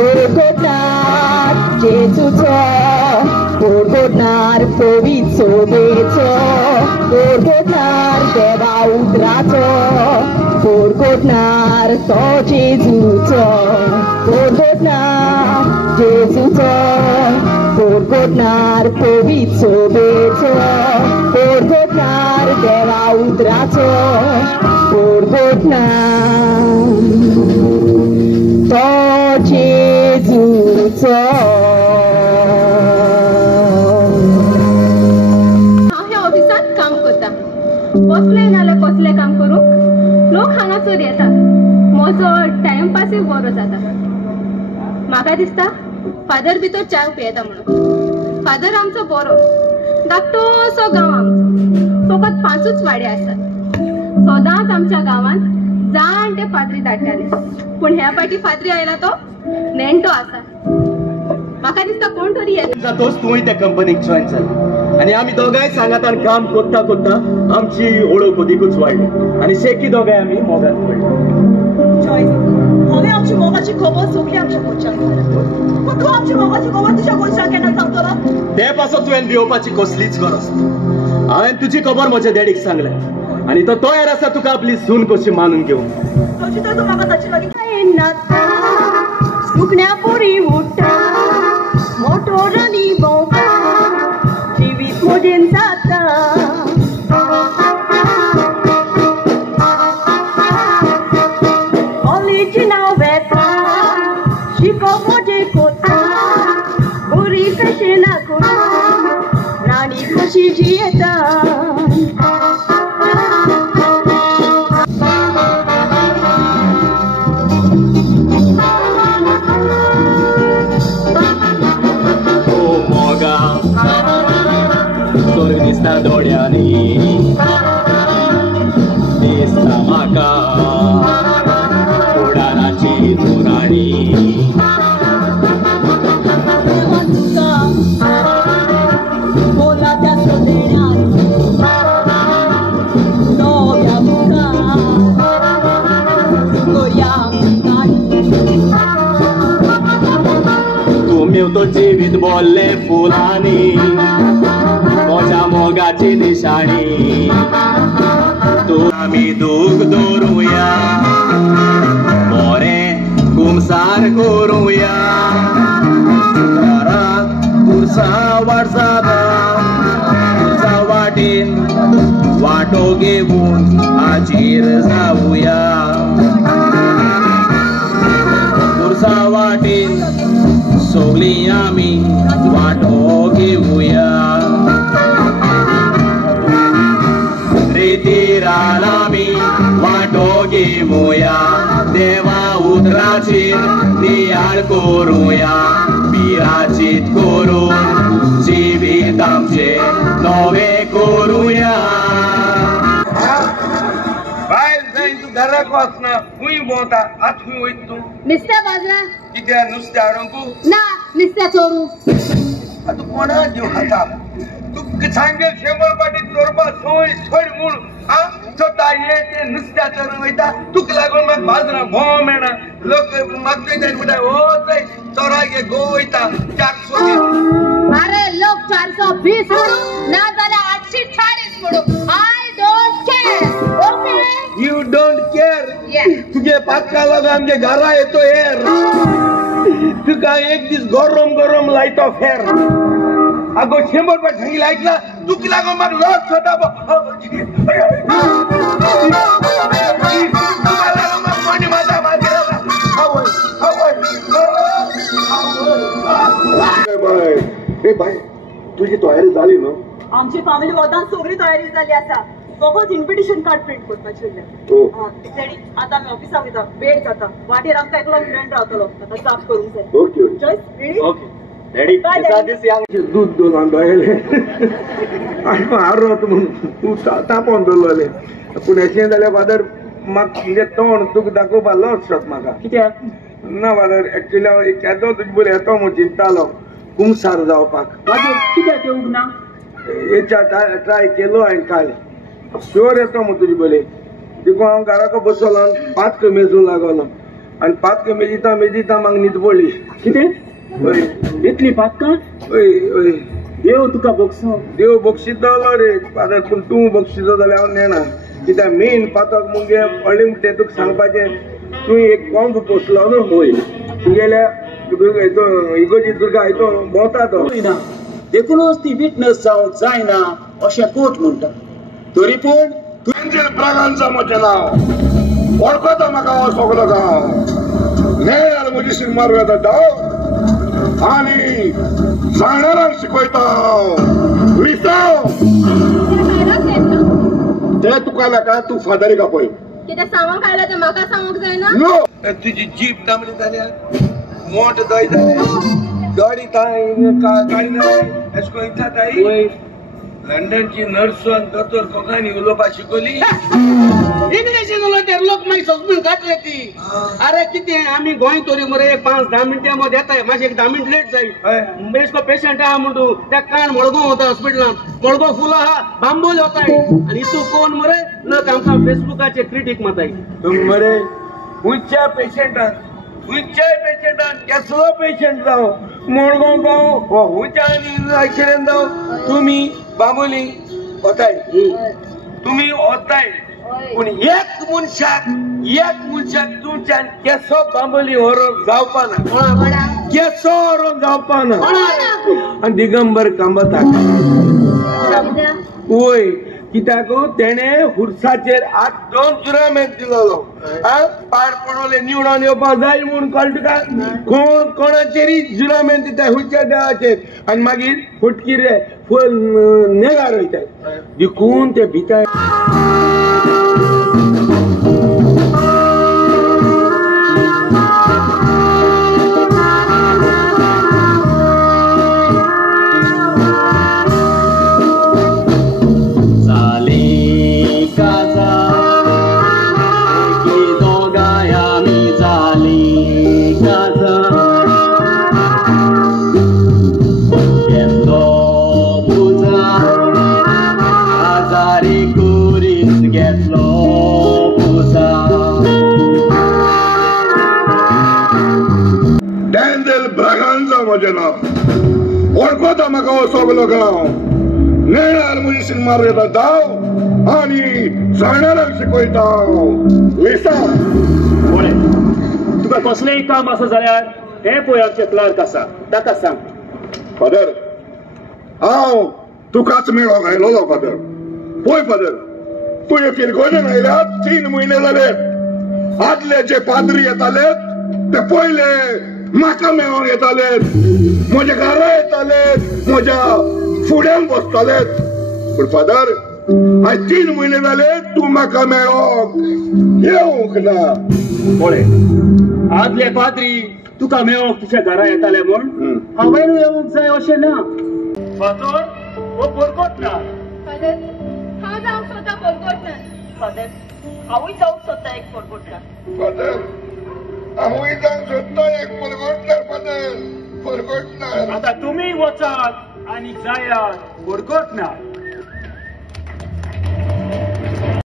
Porgodnar Jesuco, Porgodnar Povitsoveco, Porgodnar Deva Udraco, Porgodnar to Jesuco, Porgodnar Jesuco, Porgodnar Povitsoveco, Porgodnar Deva Udraco, Porgodnar to Jesuco. कसले नाल्या कसले काम करूंक लोक हांगासर येतात म्हजो टाइमपासय बरो जाता म्हाका दिसता फादर भितर च्या पियेता म्हणून फादर आमचो बरो धाकटोसो गांव आमचो फकत 5च वाडे आसात सदांच आमच्या गांवांत जाणटे फादरी धाडटाले पूण ह्या फाटी फादरी आयला तो नेणटो आसा म्हाका दिसता कोण तरी येता तोच तूंय त्या कंपनीक जॉइन जाला आणि आम्ही दोगांय सांगातान काम कोत्ता कोत्ता आमची ओळख ओदीकूच वाडली आणि शेकी दोगांय आमी मोगात पडले चॉईस हांवें आमची मोगाची खबर सगळी आमच्या गोंयच्याक पूण तूं आमची मोगाची खबर तुज्या गोंयच्याक केन्ना सांगतलो ते पासत तुवें भिवपाची कसलीच गरज ना हांवें तुजी खबर म्हज्या डॅडीक सांगल्या आणि तो तयार आसा तुका आपली सून कशी मानून घेवंक तशी तर तूं म्हाका ताची लागीं नाचता सुकण्या पोरी उठ्ठा मोटोरांनी भोंवता जिवीत मोडेन जाता कॉलेजी नांव वेता शिकोवप मोजे कोता बरी कशें ना कोता राणी कशी जियेता दिसता दोळ्यांनी दिसता म्हाका उडानाची धुराणी बोला त्या सोदेण्यात नव्या मुखार गोया तुम्ही तो जिवीत बोलले फुलांनी मोजा मोगाची निशाणी तू आमी दूख दवरुया मोरे घुमसार करुया पुरसा वाटसादा पुरसा वाटेन वाटो घेऊन हाजीर जाऊया पुरसा वाटेन सगळी आमी वाटो घेऊया रेतीरालामी वाटो घेवया देवा उतराचेर नियाळ करुया बिराचीत करून जिवीत आमचे नवे करुया बायल जाईन तू घराक वचना खूंय भोंवता आत खूंय वयत तू नुस्त्या बाजरा कित्या नुस्तें हाडूंक ना नुस्त्या चोरू तू कोणा जीव खाता तू सांगेल 100 पाटी चोरपा सोय सोड म्हूण आ चोता ये ते नुस्त्या चोरूंक वयता तुका लागून म्हाका बाजरा भोंव मेळना लोक म्हाका चोयता म्हणटा ओ चोय चोराक हे गो वयता चाक सोदी अरे लोक 420 म्हणू ना जाल्यार 840 म्हणू I don't care okay you don't care तुगे पातका लागून आमगे घरा येतो हेर तुका एक दीस गरम गरम लायट ऑफ हेर आगो 100 रुपया ढंगी ऐकला तुका लागून म्हाका लस जाता बाय तुझी तयारी झाली न्हू आमची फॅमिली वतान सगळी तयारी जाली आसा फकत इन्व्हिटेशन कार्ड प्रिंट करपाचें उरलें डॅडी आतां आमी ऑफिसाक वयता वेळ जाता वाटेर आमकां एकलो फ्रेंड रावतलो ताका साफ करूंक जाय okay choice ready okay daddy this यांग दूध दोन आणले हार रावता म्हणून तूं तापोवन दवरलेले पूण अशें जाल्यार फादर म्हाका म्हणजे तोंड तुका दाखोवपा लॉस जाता म्हाका कित्याक ना फादर एक्चुअली हांव एक येतो तुजे बरें येतो म्हूण चिंततालो कुमसार जावपाक कित्याक येवंक ना हेच्या ट्राय केलो हांवें काल शुअर येतो म्हूण तुजे बरें देखून हांव घराको बसलो 5 मेजून लागलो आणि पातक मेजिता मग न्हीद पडली कितें हय इतली पातकां हय हय देव तुका बक्षो देव बक्षीस दवरलो रे फादर पूण तूं बक्षिसो जाल्यार हांव नेना कित्याक मेन पातक मुगे व्हडलें म्हणटा तुका सांगपाचें तूं एक कॉंग पोसलो न्हू होय तुगेल्या इगोजी दुर्गा हितून भोंवता तो ना देखूनच ती विटनस जावंक जायना अशें कोर्ट म्हणटा तरी पूण एंजल ब्रागांचा म्हजें नांव वळखता म्हाका हो सगळो गांव नेळ म्हजी शिगमार वेता डाव आनी जाणारांक शिकयता विसाव ते तुका नाका तूं फादरीक आपय कितें सांगूंक आयला तें म्हाका सांगूंक जायना नो तुजी जीप तांबडी जाल्यार मोठ दय जाल्यार गाडी गाडी जाय एश कोन जाताय लंडनची नर्स आनी दोतोर कोंकणी उलोवपाक शिकयली इंग्लिशीन उलयल्यार लोक मागीर समजून काडले ती अरे कितें आमी गोंय तोरी मरे 5-10 मिनटां मदें येताय मातशें एक 10 मिनट लेट जाय बेश्को पेशंट आहा म्हणटू त्या कान मडगांव वता हॉस्पिटलांत मडगांव फुल आहा बांबोल वताय आनी हितू कोण मरे लोक आमकां फेसबुकाचेर क्रिटीक मारताय तुम मरे खंयच्या पेशंटान कसलो पेशंट जावं मडगांव जावं खंयच्या आनी एक्सिडेंट जावं तुमी बांबोली वताय तुमी वताय पूण एक मनशाक तुमच्यान केसो बांबोली व्हरोन जावपा ना केसो व्हरोन जावपा ना आनी दिगंबर कांबता वय कित्याक तेणे हुर्साचेर 8 जुरामेंत दिलोलो पाड पडोले निवडून येवपाक जाय म्हूण कळटा तुका कोण कोणाचेरय जुरामेंत दिता हुंच्या देवाचेर आनी मागीर फुटकी रे नेगार वयताय देखून ते भिताय म्हजें नांव वळखता म्हाका हो सगळो गांव नेणार म्हजी शिगमार येता दाव आनी जाणारांक शिकयता लिसा तुका कसलेंय काम आसा जाल्यार हे पळय आमचे क्लार्क आसा ताका सांग फादर हांव तुकाच मेळोंक आयलोलो फादर पळय फादर तुवें फिरगोयन आयल्या 3 म्हयने जाले आदले जे पाद्री येताले ते पयले म्हाका मेळोंक येताले म्हज्या घरा येताले म्हज्या फुड्यान बसताले पूण फादर आयज 3 म्हयने जाले तूं म्हाका मेळोंक येवंक ना पळय आदले पाद्री तुका मेळोंक तुज्या घरा येताले म्हूण हांवें येवंक जाय अशें ना फादर हो बरकोट ना फादर हांव जावंक सोदता कोलकोटनान फादर हांवूय जावंक सोदता एक कोलकोटनान फादर हांवूय जावंक सोदता एक परगोटणार फादर परगोटणार आता तुम्ही वचात आणि जायात बरकोटनार